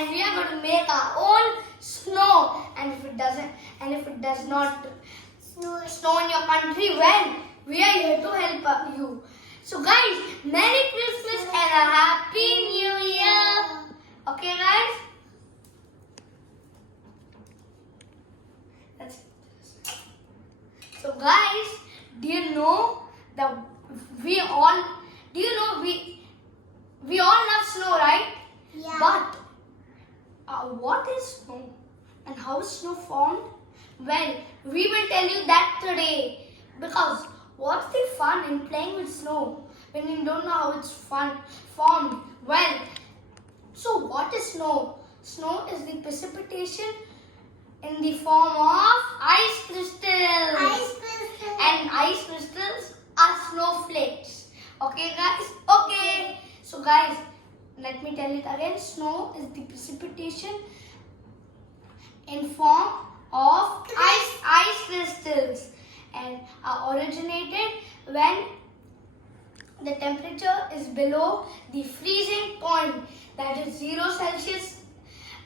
and we are going to make our own snow. And if it does not snow in your country, well, we are here to help you. So guys, Merry Christmas and a Happy New Year. Okay guys? That's it. So guys, do you know that we all love snow, right? Yeah. But what is snow and how is snow formed? Well, we will tell you that today. Because what's the fun in playing with snow when you don't know how it's formed? Well, so what is snow? Snow is the precipitation in the form of ice crystals. And ice crystals are snowflakes. Okay guys? Okay. So guys, let me tell it again. Snow is the precipitation in form of ice crystals and are originated when the temperature is below the freezing point, that is 0 Celsius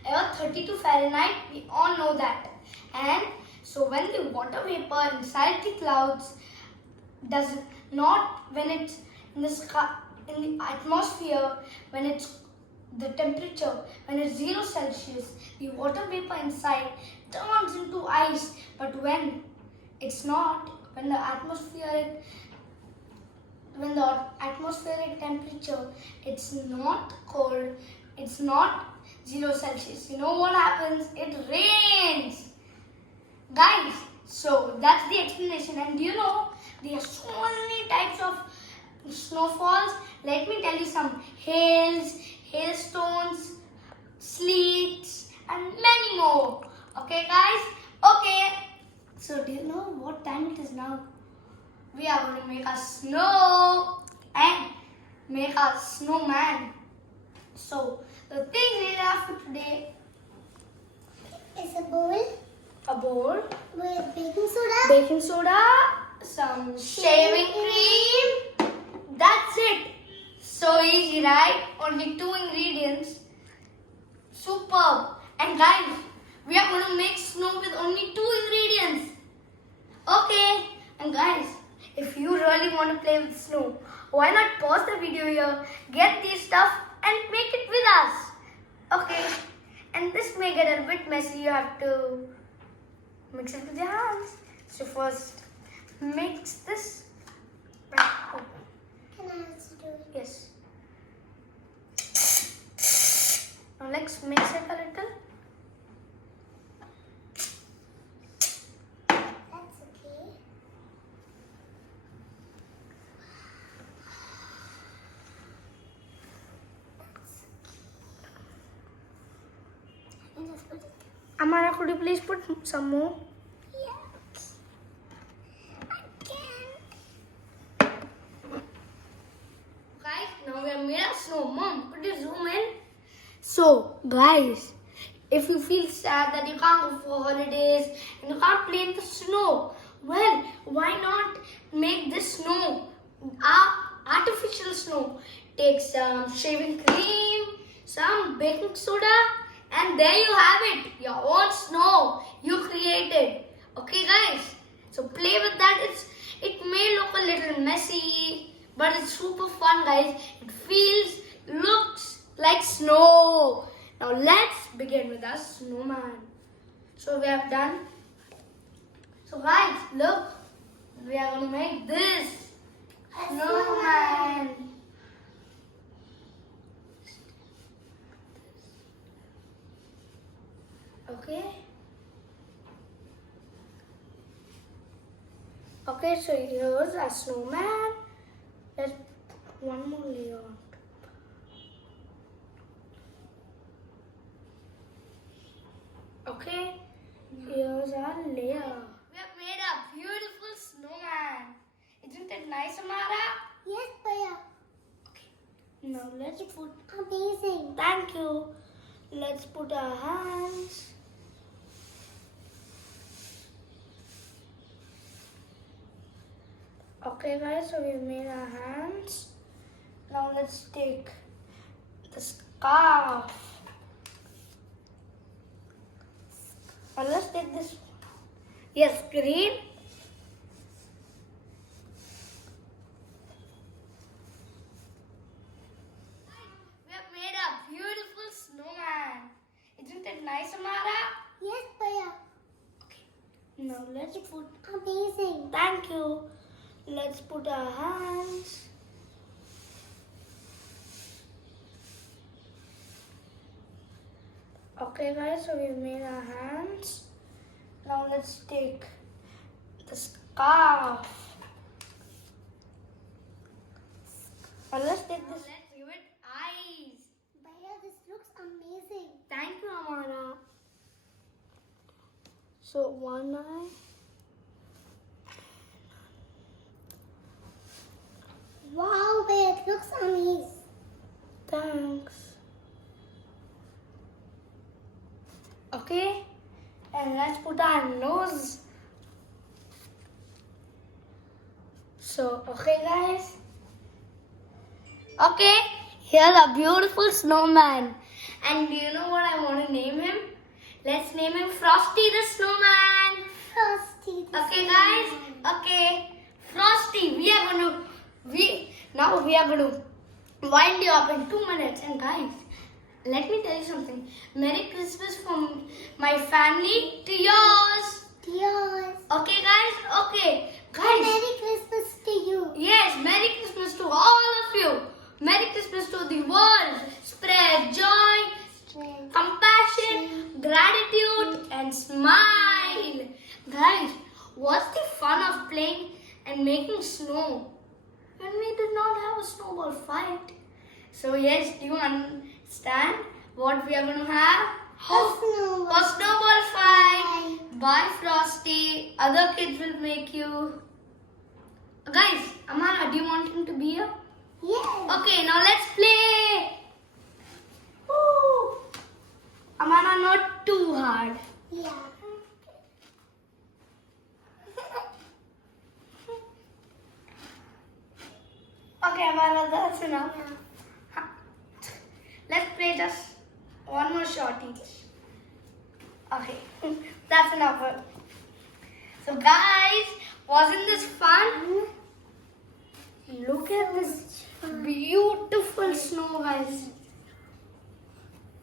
or 32 Fahrenheit. We all know that. And so when the water vapor inside the clouds does not, when it's in the sky, in the atmosphere, when it's the temperature, when it's 0 Celsius, the water vapor inside turns into ice. But when it's not, when the atmospheric temperature, it's not cold, it's not 0 Celsius. You know what happens? It rains. Guys, so that's the explanation. And do you know, there are so many types of snowfalls. Let me tell you some. Hails, hailstones, sleets, and many more. Okay guys? Okay. So do you know what time it is now? We are going to make a snow and make a snowman. So the things we have for today is a bowl with baking soda, some shaving cream. That's it. So easy, right? Only 2 ingredients. Superb. And guys, we are going to make snow with only 2 ingredients. Okay. And guys, if you really want to play with snow, why not pause the video here, get this stuff and make it with us. Okay. And this may get a bit messy. You have to mix it with your hands. So first, mix this. Oh. Can I also do it? Yes. Now let's mix it a little. That's okay. I just put it. Amara, could you please put some more? Yes. I can. Guys, now we have made a snow. Mom, could you zoom in? So, guys, if you feel sad that you can't go for holidays and you can't play in the snow, well, why not make this snow artificial snow? Take some shaving cream, some baking soda, and there you have it, your own snow you created. Okay, guys? So play with that. It may look a little messy, but it's super fun, guys. It looks like snow. Now let's begin with our snowman. So we have done. So guys, look, we are going to make this snowman. Okay. Okay, so here's a snowman. Let's put one more layer on top. Okay, here's our layer. We have made a beautiful snowman. Isn't it nice, Amara? Yes, Bhaiya. Okay, now let's put. Amazing. Thank you. Let's put our hands. Okay guys, so we've made our hands. Now let's take the scarf. Or let's take this. Yes, green. We have made a beautiful snowman. Isn't it nice, Amara? Yes, Bhaiya. Okay. Now let's put. Amazing. Thank you. Let's put our hands. Okay, guys. So we've made our hands. Now let's take the scarf. Or let's take this. Let's give it eyes. Bhaiya, this looks amazing. Thank you, Amara. So one eye. Wow, Bhaiya, it looks amazing. Thanks. Okay. And let's put our nose. So, okay, guys. Okay, here's a beautiful snowman. And do you know what I want to name him? Let's name him Frosty the Snowman. Frosty. the Okay, guys. snowman. Okay, Frosty. We are going to wind you up in 2 minutes. And guys, let me tell you something. Merry Christmas from my family to yours. Yours. Okay, guys. Okay, And guys. Merry Christmas to you. Yes, Merry Christmas to all of you. Merry Christmas to the world. Spread joy, Strength. compassion, gratitude, and smile. Guys, what's the fun of playing and making snow when we did not have a snowball fight? So yes, do you understand what we are going to have? snowball. A snowball fight. Bye, Frosty. Other kids will make you. Guys, Amara, do you want him to be here? Yes. Okay, now let's play. Woo. Amara, not too hard. Yeah. Okay, Amara, that's enough. Yeah. Let's play just one more shot each. Okay, that's enough. So guys, wasn't this fun? Look at this beautiful snow, guys.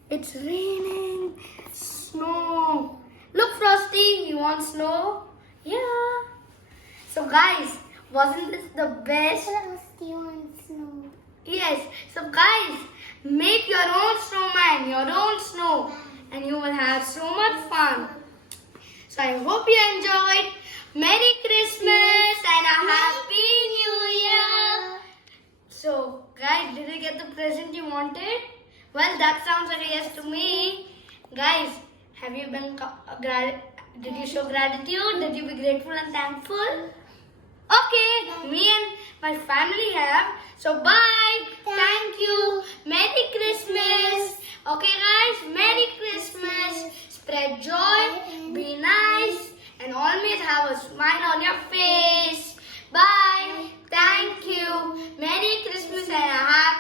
It's raining snow. Look, Frosty, you want snow? Yeah. So guys, wasn't this the best? Frosty wants snow. Yes. So guys, make your own snowman, your own snow, and you will have so much fun. So I hope you enjoyed. Merry Christmas and a Happy New Year. So guys, did you get the present you wanted? Well, that sounds like a yes to me. Guys, have you been did you show gratitude? Did you be grateful and thankful? Okay, me and my family have. So bye. Thank you. Merry Christmas. Okay guys, Merry Christmas. Spread joy, be nice, and always have a smile on your face. Bye. Thank you. Merry Christmas and a happy